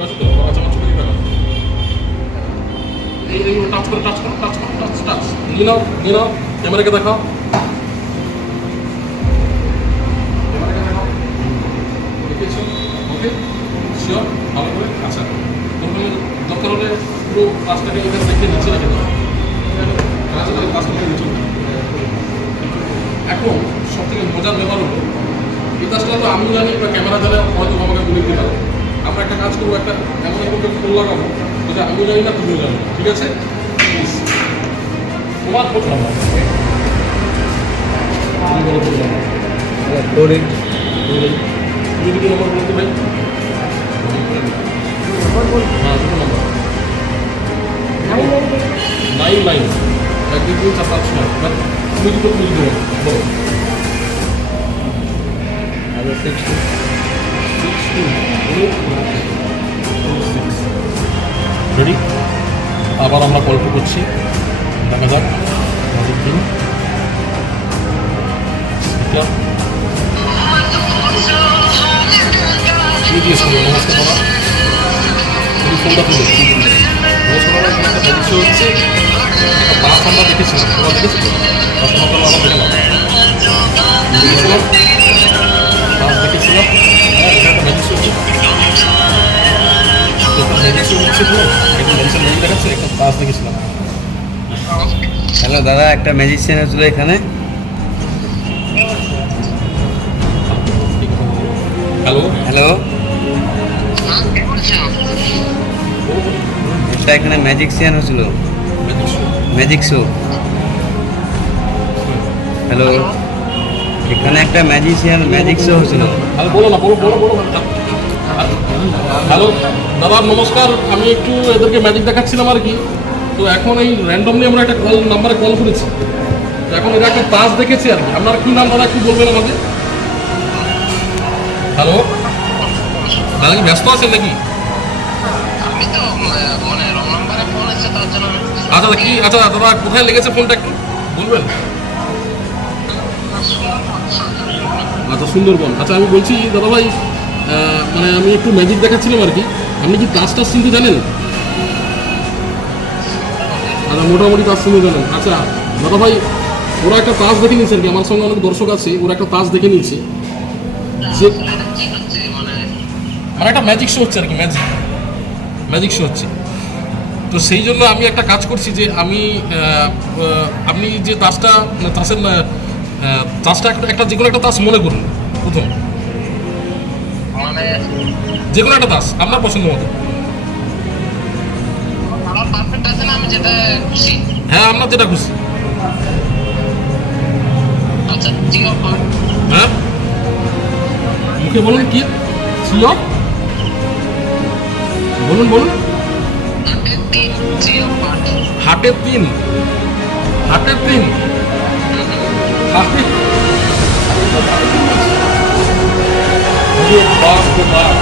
তো আচ্ছা আমার ছবি দিতে হবে এই টাচ করো টাচ করো টাচ করো টাচ টাচ নিয়ে নাও ক্যামেরাকে দেখাও দেখেছো ওকে শিওর ভালো করে আচ্ছা প্রথমে দরকার হলে পুরো কাজটাকে এখানে দেখে নিচে রেখে দাও কাজটা নিচে এখন সব থেকে মজার ব্যাপার হলো এই কাজটা তো আমি জানি বা ক্যামেরা জানে হয়তো আমাকে বলে দিতে পারে আমরা একটা কাজ করবো একটা এমন একটা ফুল লাগাবো যেটা আমিও জানি না তুমিও জানি ঠিক আছে তোমার প্রথম তুমি দুটো নম্বর বলতে ভাই হ্যাঁ দুটো নম্বর 9 1 2 3 4 5 6 তুমি দুটো বলো আবার 6 রেডি আবার আমরা কল্প করছি দেখা যাক নমস্কার বাবা তুমি ফোনটা তুলো নমস্কার বাবা এখানে একটা ভবিষ্য হচ্ছে একটা বাস আমরা দেখেছিলাম তোমরা দেখেছো কাস্টমারগুলো আমরা দেখেছিলাম বাস দেখেছিলাম হ্যাঁ এটা একটা ম্যাজিক শো হচ্ছে ম্যাজিক শো হচ্ছে তো একটা ম্যাজিক দেখাচ্ছে একটা বাস দেখেছিলাম হ্যালো দাদা, একটা ম্যাজিশিয়ান হয়েছিল এখানে। হ্যালো হ্যালো, একটা এখানে ম্যাজিশিয়ান হয়েছিল, ম্যাজিক শো। হ্যালো, এখানে একটা ম্যাজিক শো হয়েছিল। বলো না বলো হ্যালো দাদা নমস্কার, আমি একটু এদেরকে ম্যাজিক দেখাচ্ছিলাম আর কি। তো এখন এই র্যান্ডমলি আমরা একটা নাম্বারে কল করেছি, তো এখন এরা একটা তাস দেখেছি আর কি। আপনার কী নাম দাদা একটু বলবেন আমাকে? হ্যালো দাদা, কি ব্যস্ত আছেন নাকি? আচ্ছা কি আচ্ছা দাদা কোথায় লেগেছে ফোনটা একটু বলবেন? আচ্ছা সুন্দরবন। আচ্ছা আমি বলছি দাদা ভাই, মানে আমি একটু ম্যাজিক দেখাচ্ছিলাম আর কি। আপনি কি তাস চিনতে জানেন? আচ্ছা মোটামুটি তাস চিনতে জানেন। আচ্ছা দাদা ভাই, ওরা একটা তাস দেখে নিয়েছে আর কি, আমার সঙ্গে অনেক দর্শক আছে, ওরা একটা তাস দেখে নিয়েছে যে মানে একটা ম্যাজিক শো হচ্ছে আর কি, ম্যাজিক শো হচ্ছে। তো সেই জন্য আমি একটা কাজ করছি যে আপনি যে তাসটা একটা যে কোনো একটা তাস মনে করুন প্রথম, যে কোনো একটা তাস আপনার পছন্দ মতো। হ্যাঁ আপনার যেটা খুশি। হ্যাঁ মুখে বলুন কি বলুন হাটের তিন বাপ